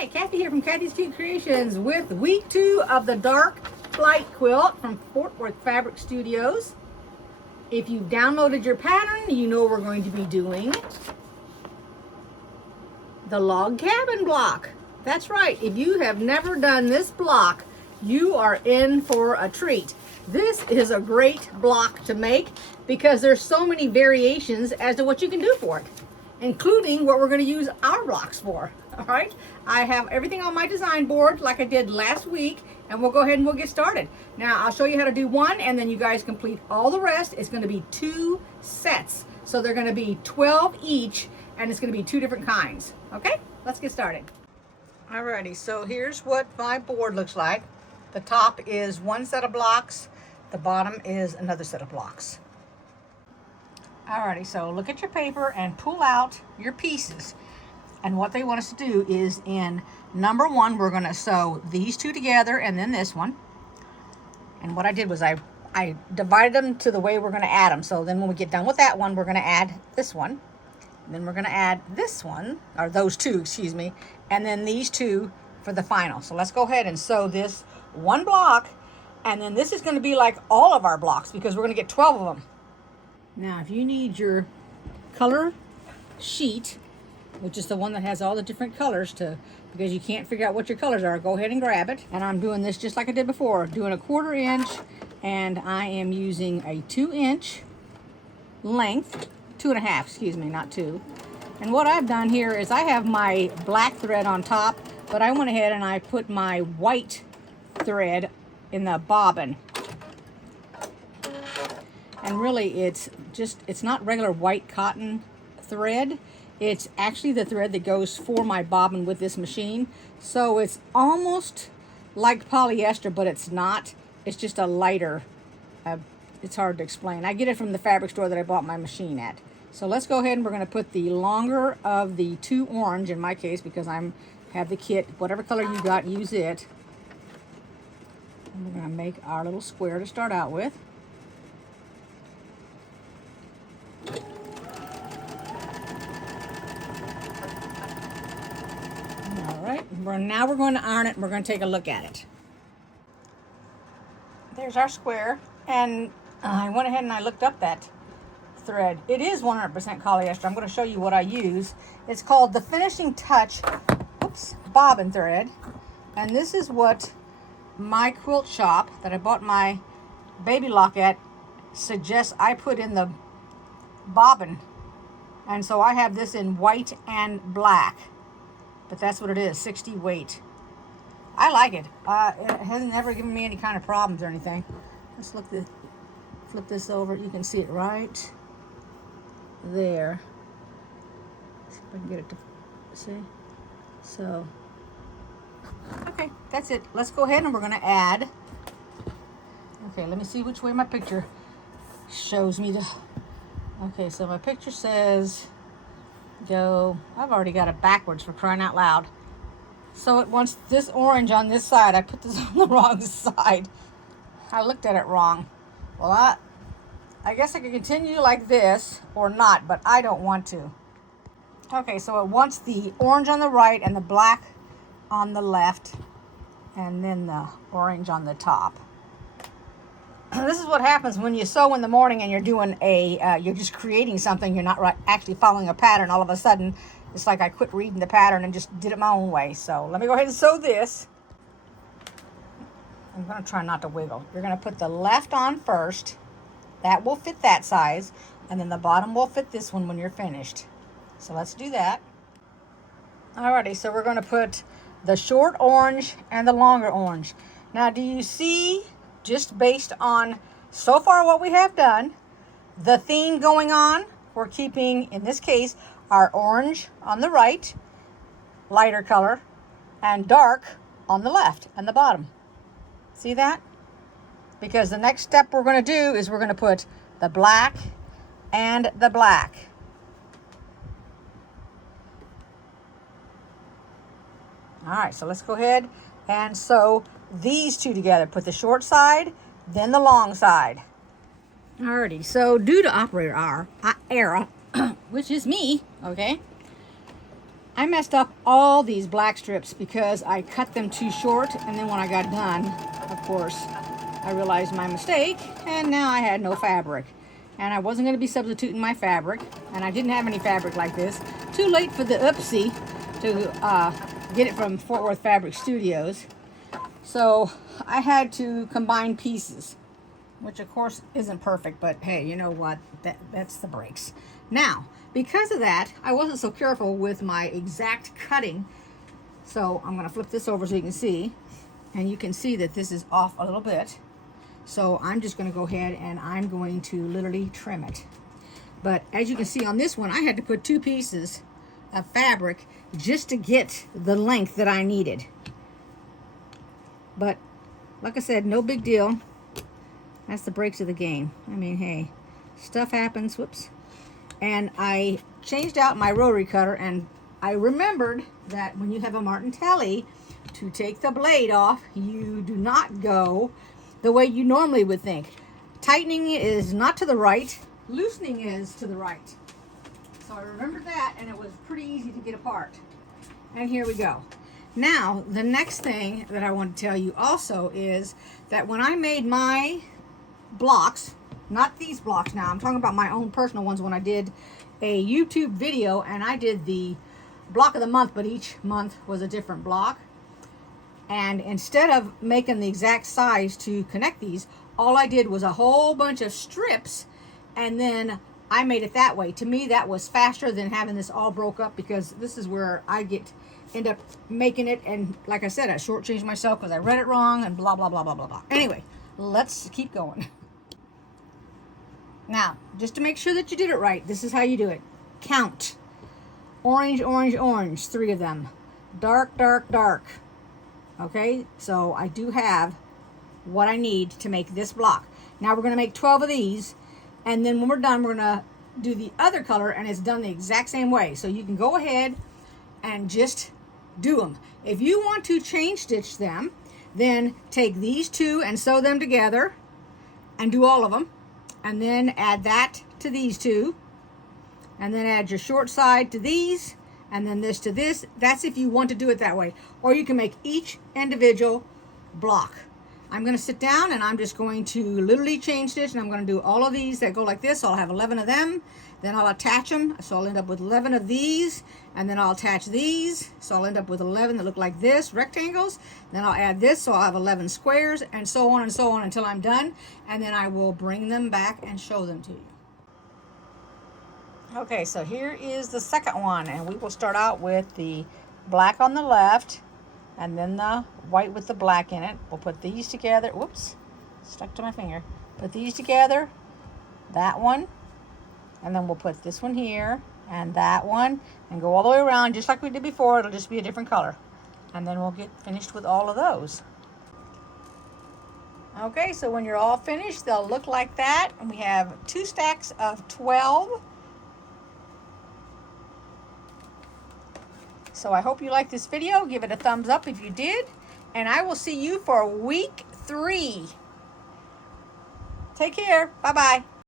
Hi, Kathy here from Kathy's Cute Creations with week 2 of the Dark Flight Quilt from Fort Worth Fabric Studios. If you've downloaded your pattern, you know we're going to be doing the log cabin block. That's right, if you have never done this block, you are in for a treat. This is a great block to make because there's so many variations as to what you can do for it, including what we're going to use our blocks for. All right, I have everything on my design board like I did last week, and we'll go ahead and we'll get started. Now I'll show you how to do one, and then you guys complete all the rest. It's going to be 2 sets, so they're going to be 12 each, and it's going to be 2 different kinds. Okay, let's get started. Alrighty, so here's what my board looks like. The top is 1 set of blocks, the bottom is another set of blocks. Alrighty, so look at your paper and pull out your pieces. And what they want us to do is in number 1, we're going to sew these 2 together and then this one. And what I did was I divided them to the way we're going to add them. So then when we get done with that one, we're going to add this one. And then we're going to add this one, or those 2, excuse me, and then these 2 for the final. So let's go ahead and sew this 1 block, and then this is going to be like all of our blocks because we're going to get 12 of them. Now, if you need your color sheet, which is the one that has all the different colors because you can't figure out what your colors are, go ahead and grab it. And I'm doing this just like I did before, doing a 1/4 inch, and I am using a 2-inch length, 2.5, excuse me, not 2. And what I've done here is I have my black thread on top, but I went ahead and I put my white thread in the bobbin. And really it's not regular white cotton thread. It's actually the thread that goes for my bobbin with this machine. So it's almost like polyester, but it's not. It's just a lighter, it's hard to explain. I get it from the fabric store that I bought my machine at. So let's go ahead and we're going to put the longer of the 2 orange, in my case, because have the kit. Whatever color you got, use it. And we're going to make our little square to start out with. Now we're going to iron it, and we're going to take a look at it. There's our square, and I went ahead and I looked up that thread. It is 100% polyester. I'm going to show you what I use. It's called the Finishing Touch bobbin thread, and this is what my quilt shop that I bought my baby lock at suggests I put in the bobbin. And so I have this in white and black. But that's what it is, 60 weight. I like it. It hasn't ever given me any kind of problems or anything. Let's flip this over. You can see it right there. See if I can get it to see. So, okay, that's it. Let's go ahead and we're going to add. Okay, let me see which way my picture shows me to. Okay, so my picture says go. I've already got it backwards, for crying out loud. So it wants this orange on this side. I put this on the wrong side. I looked at it wrong. Well, I guess I could continue like this or not, but I don't want to. Okay, so it wants the orange on the right and the black on the left, and then the orange on the top. This is what happens when you sew in the morning and you're doing you're just creating something. You're not actually following a pattern. All of a sudden, it's like I quit reading the pattern and just did it my own way. So let me go ahead and sew this. I'm going to try not to wiggle. You're going to put the left on first. That will fit that size. And then the bottom will fit this one when you're finished. So let's do that. Alrighty, so we're going to put the short orange and the longer orange. Now, do you see, just based on so far what we have done, the theme going on? We're keeping, in this case, our orange on the right, lighter color, and dark on the left and the bottom. See that? Because the next step we're going to do is we're going to put the black and the black. All right, so let's go ahead and sew these 2 together. Put the short side, then the long side. Alrighty, so due to operator error, which is me, okay, I messed up all these black strips because I cut them too short, and then when I got done, of course, I realized my mistake, and now I had no fabric. And I wasn't going to be substituting my fabric, and I didn't have any fabric like this. Too late for the oopsie to get it from Fort Worth Fabric Studios. So I had to combine pieces, which of course isn't perfect, but hey, you know what? That's the breaks. Now, because of that, I wasn't so careful with my exact cutting. So I'm going to flip this over so you can see, and you can see that this is off a little bit. So I'm just going to go ahead and I'm going to literally trim it. But as you can see on this one, I had to put 2 pieces of fabric just to get the length that I needed. But like I said, no big deal. That's the breaks of the game. I mean, hey, stuff happens. Whoops. And I changed out my rotary cutter, and I remembered that when you have a martintelli, to take the blade off, you do not go the way you normally would think. Tightening is not to the right, loosening is to the right. So I remembered that, and it was pretty easy to get apart. And here we go. Now, the next thing that I want to tell you also is that when I made my blocks, not these blocks now, I'm talking about my own personal ones when I did a YouTube video, and I did the block of the month, but each month was a different block. And instead of making the exact size to connect these, all I did was a whole bunch of strips, and then I made it that way. To me, that was faster than having this all broke up, because this is where I end up making it, and like I said, I shortchanged myself because I read it wrong and blah, blah, blah, blah, blah, blah. Anyway, let's keep going. Now, just to make sure that you did it right, this is how you do it. Count. Orange, orange, orange, 3 of them. Dark, dark, dark. Okay, so I do have what I need to make this block. Now we're going to make 12 of these, and then when we're done, we're going to do the other color, and it's done the exact same way. So you can go ahead and just do them. If you want to chain stitch them, then take these 2 and sew them together and do all of them, and then add that to these 2, and then add your short side to these, and then this to this. That's if you want to do it that way. Or you can make each individual block. I'm going to sit down and I'm just going to literally chain stitch, and I'm going to do all of these that go like this. So I'll have 11 of them. Then I'll attach them. So I'll end up with 11 of these. And then I'll attach these. So I'll end up with 11 that look like this, rectangles. Then I'll add this. So I'll have 11 squares, and so on until I'm done. And then I will bring them back and show them to you. Okay, so here is the second one, and we will start out with the black on the left, and then the white with the black in it. We'll put these together. Whoops, stuck to my finger. Put these together, that one, and then we'll put this one here, and that one, and go all the way around just like we did before. It'll just be a different color. And then we'll get finished with all of those. Okay, so when you're all finished, they'll look like that. And we have 2 stacks of 12. So I hope you liked this video. Give it a thumbs up if you did. And I will see you for week 3. Take care. Bye-bye.